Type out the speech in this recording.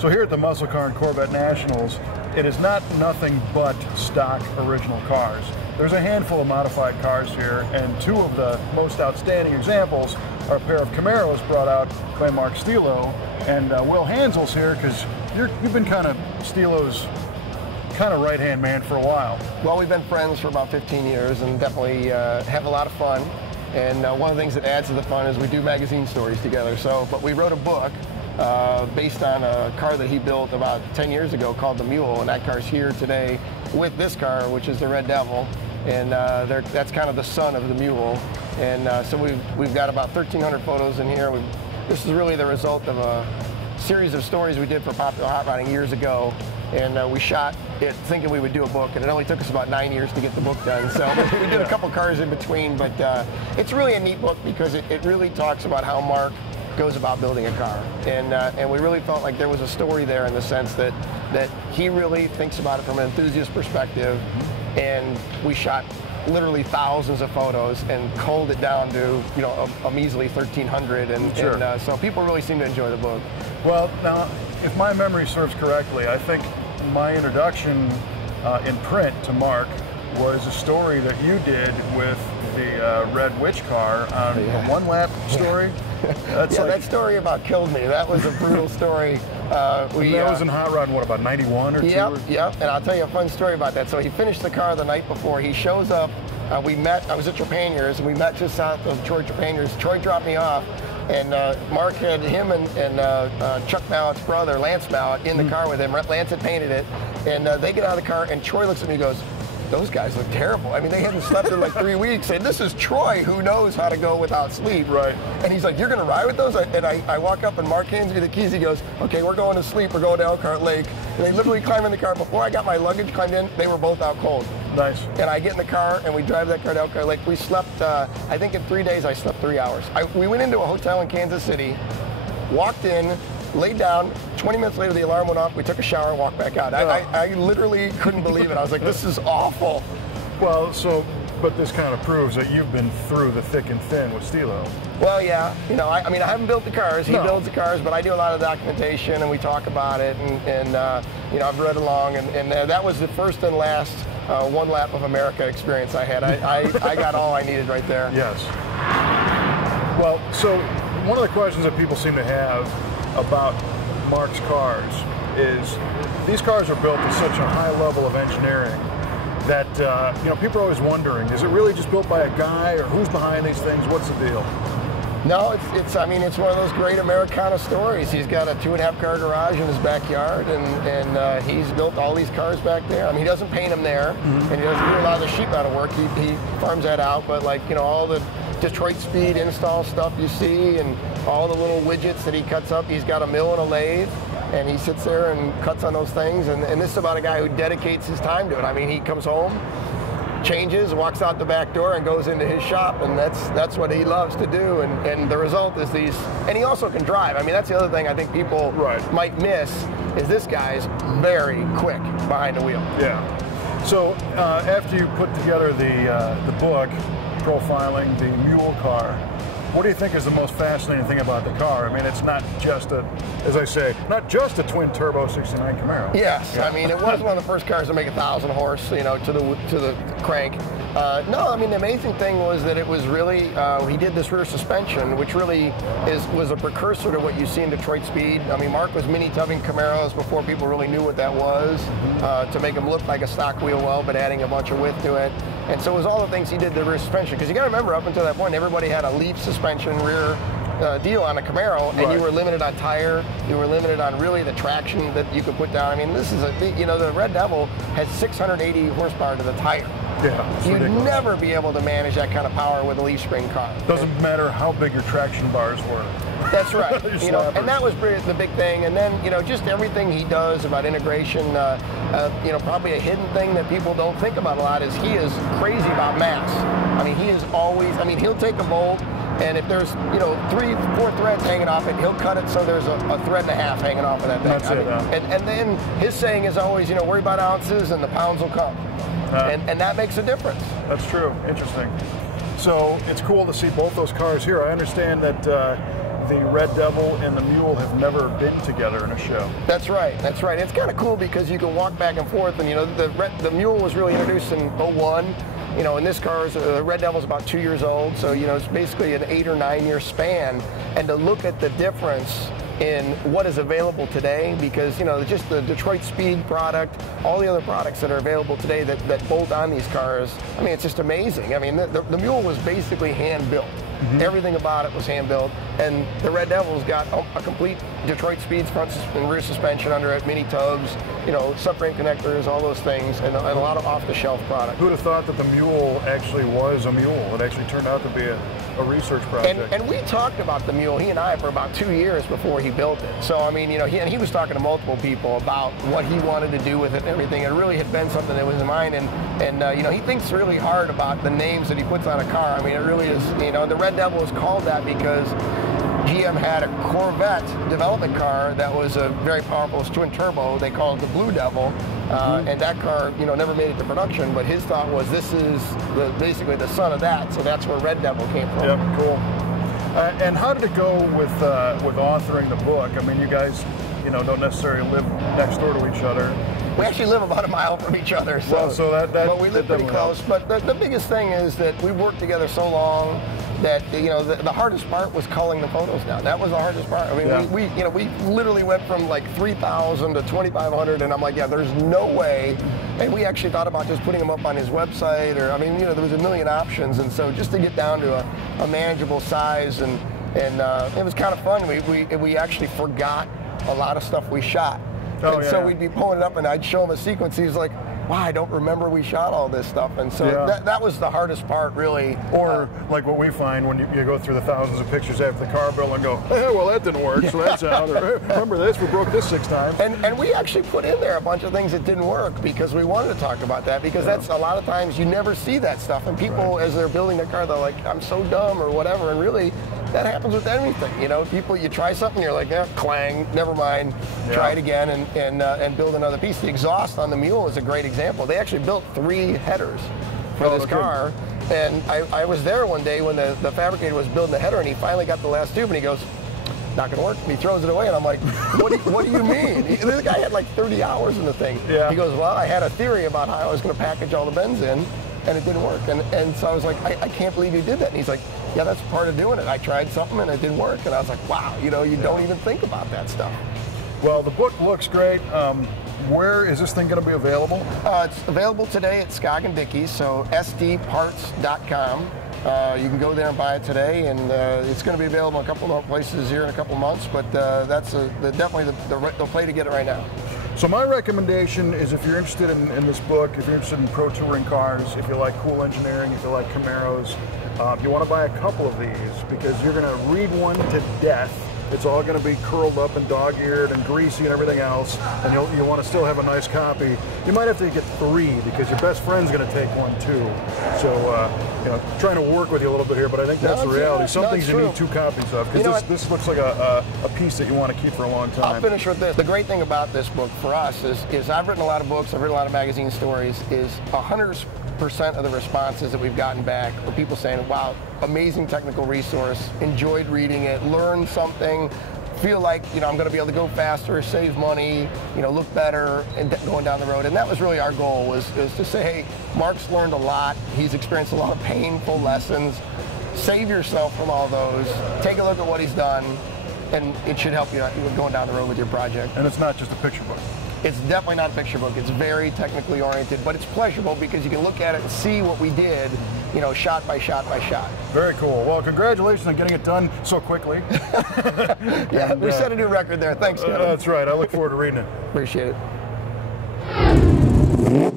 So here at the Muscle Car and Corvette Nationals, it is not nothing but stock original cars. There's a handful of modified cars here, and two of the most outstanding examples are a pair of Camaros brought out by Mark Stielow, and Will Handzel's here because you've been kind of Stielow's kind of right-hand man for a while. Well, we've been friends for about 15 years and definitely have a lot of fun. And one of the things that adds to the fun is we do magazine stories together. But we wrote a book based on a car that he built about 10 years ago called the Mule, and that car's here today with this car, which is the Red Devil. And that's kind of the son of the Mule. And so we've got about 1,300 photos in here. This is really the result of a series of stories we did for Popular Hot Rodding years ago. And we shot it thinking we would do a book, and it only took us about 9 years to get the book done. So we did a couple cars in between, but it's really a neat book because it really talks about how Mark goes about building a car. And we really felt like there was a story there in the sense that he really thinks about it from an enthusiast perspective. And we shot literally thousands of photos and culled it down to a measly 1,300, and, sure. and so people really seem to enjoy the book. Well, now, if my memory serves correctly, I think my introduction in print to Mark was a story that you did with the Red Witch car on the One Lap story. That story about killed me. That was a brutal story. That was in Hot Rod, what, about 91 or 2? Yep, and I'll tell you a fun story about that. So he finished the car the night before. He shows up. We met, I was at Trepaniers, and we met just south of Troy Trepaniers. Troy dropped me off, and Mark had him and Chuck Mallett's brother, Lance Mallett, in the car with him. Lance had painted it, and they get out of the car, and Troy looks at me and goes, "Those guys look terrible. I mean, they hadn't slept in like 3 weeks. And this is Troy, who knows how to go without sleep." Right. And he's like, "You're going to ride with those?" And I walk up, and Mark hands me the keys. He goes, "Okay, we're going to sleep. We're going to Elkhart Lake." And they literally climb in the car. Before I got my luggage climbed in, they were both out cold. Nice. And I get in the car, and we drive that car to Elkhart Lake. We slept, I think in 3 days, I slept 3 hours. We went into a hotel in Kansas City, walked in, laid down. 20 minutes later, the alarm went off. We took a shower and walked back out. I literally couldn't believe it. I was like, this is awful. Well, but this kind of proves that you've been through the thick and thin with Stielow. Well, yeah. I mean, I haven't built the cars. He builds the cars, but I do a lot of documentation, and we talk about it, and I've read along, and that was the first and last One Lap of America experience I had. I got all I needed right there. Yes. Well, so one of the questions that people seem to have about Mark's cars is these cars are built to such a high level of engineering that people are always wondering, is it really just built by a guy, or who's behind these things? What's the deal? No, it's one of those great Americana stories. He's got a 2.5 car garage in his backyard, and he's built all these cars back there. I mean, he doesn't paint them there, and he doesn't do a lot of the sheet metal work. He farms that out, but all the Detroit Speed install stuff you see, and all the little widgets that he cuts up. He's got a mill and a lathe, and he sits there and cuts on those things. And this is about a guy who dedicates his time to it. I mean, he comes home, changes, walks out the back door, and goes into his shop, and that's what he loves to do. And the result is these. And he also can drive. I mean, that's the other thing I think people might miss is this guy's very quick behind the wheel. Yeah. So after you put together the book profiling the Mule car, what do you think is the most fascinating thing about the car? I mean, it's not just as I say, not just a twin turbo '69 Camaro. Yes, I mean, it was one of the first cars to make 1,000 horse, to the crank. No, I mean, the amazing thing was that it was really he did this rear suspension, which really was a precursor to what you see in Detroit Speed. I mean, Mark was mini tubbing Camaros before people really knew what that was, to make them look like a stock wheel well, but adding a bunch of width to it. And so it was all the things he did to the rear suspension. Because you got to remember, up until that point, everybody had a leaf suspension rear deal on a Camaro, and you were limited on tire. You were limited on really the traction that you could put down. I mean, this is the Red Devil has 680 horsepower to the tire. Yeah, You'd ridiculous. never be able to manage that kind of power with a leaf spring car. Doesn't matter how big your traction bars were. That's right. And that was the big thing. And then just everything he does about integration. Probably a hidden thing that people don't think about a lot is he is crazy about mass. I mean, he is always. I mean, he'll take a bolt, and if there's 3, 4 threads hanging off it, he'll cut it so there's a thread and a half hanging off of that thing. That's it. And then his saying is always, worry about ounces and the pounds will come. And that makes a difference. That's true. Interesting. So it's cool to see both those cars here. I understand that the Red Devil and the Mule have never been together in a show. That's right. That's right. It's kind of cool because you can walk back and forth, and you know the Mule was really introduced in '01. You know, in this car, the Red Devil's about 2 years old, so you know it's basically an 8 or 9 year span. And to look at the difference in what is available today, because you know just the Detroit Speed product, all the other products that are available today that bolt on these cars, I mean it's just amazing. I mean the Mule was basically hand built. Everything about it was hand built, and the Red Devil's got a complete Detroit Speed's front and rear suspension under it, mini tubs, you know, subframe connectors, all those things, and a lot of off-the-shelf product. Who'd have thought that the Mule actually was a mule? It actually turned out to be a research project. And we talked about the Mule, he and I, for about 2 years before he built it. So I mean, you know, he was talking to multiple people about what he wanted to do with it and everything. It really had been something that was in mind, and you know, he thinks really hard about the names that he puts on a car. I mean, it really is, you know, the Red Devil is called that because GM had a Corvette development car that was a very powerful twin turbo. They called it the Blue Devil, and that car, you know, never made it to production. But his thought was, this is basically the son of that, so that's where Red Devil came from. Yep, cool. And how did it go with authoring the book? I mean, you guys, you know, don't necessarily live next door to each other. We actually live about a mile from each other, so but we live pretty close. But the biggest thing is that we worked together so long that you know the hardest part was culling the photos down. That was the hardest part. I mean, we literally went from like 3,000 to 2,500, and I'm like, yeah, there's no way. And we actually thought about just putting them up on his website, or I mean, you know, there was a million options, and so just to get down to a manageable size, and it was kind of fun. We actually forgot a lot of stuff we shot. So we'd be pulling it up, and I'd show him a sequence. He's like, wow, I don't remember we shot all this stuff. And so that was the hardest part, really. Or like what we find when you go through the thousands of pictures after the car build and go, hey, well, that didn't work, so that's out. Or, remember this, we broke this 6 times. And we actually put in there a bunch of things that didn't work because we wanted to talk about that, because that's a lot of times you never see that stuff. And people, as they're building their car, they're like, I'm so dumb or whatever. And really, that happens with anything. You know, people, you try something, you're like, yeah, clang, never mind, try it again, and build another piece. The exhaust on the Mule is a great example. They actually built 3 headers for this car, and I was there one day when the fabricator was building the header, and he finally got the last tube, and he goes, not gonna work, and he throws it away, and I'm like, what do you mean? This guy had like 30 hours in the thing. He goes, well, I had a theory about how I was gonna package all the bends in, and it didn't work. And so I was like, I can't believe you did that. And he's like, yeah, that's part of doing it. I tried something and it didn't work. And I was like, wow, you know, you don't even think about that stuff. Well, the book looks great. Where is this thing going to be available? It's available today at Skog and Dickey's, so sdparts.com. You can go there and buy it today, and it's going to be available in a couple of places here in a couple of months, but that's definitely the play to get it right now. So my recommendation is, if you're interested in this book, if you're interested in pro touring cars, if you like cool engineering, if you like Camaros, you want to buy a couple of these, because you're going to read one to death. It's all going to be curled up and dog-eared and greasy and everything else, and you want to still have a nice copy. You might have to get 3 because your best friend's going to take one too. So, you know, trying to work with you a little bit here, but I think that's the reality. Some things you need 2 copies of, because this looks like a piece that you want to keep for a long time. I'll finish with this. The great thing about this book for us is I've written a lot of books, I've written a lot of magazine stories, is 100% of the responses that we've gotten back are people saying, wow, amazing technical resource, enjoyed reading it, learned something, feel like, you know, I'm going to be able to go faster, save money, you know, look better and going down the road. And that was really our goal, was to say, hey, Mark's learned a lot, he's experienced a lot of painful lessons, save yourself from all those, take a look at what he's done, and it should help you going down the road with your project. And it's not just a picture book. It's definitely not a picture book. It's very technically oriented, but it's pleasurable because you can look at it and see what we did, you know, shot by shot by shot. Very cool. Well, congratulations on getting it done so quickly. Yeah, we set a new record there. Thanks, Kevin. That's right. I look forward to reading it. Appreciate it.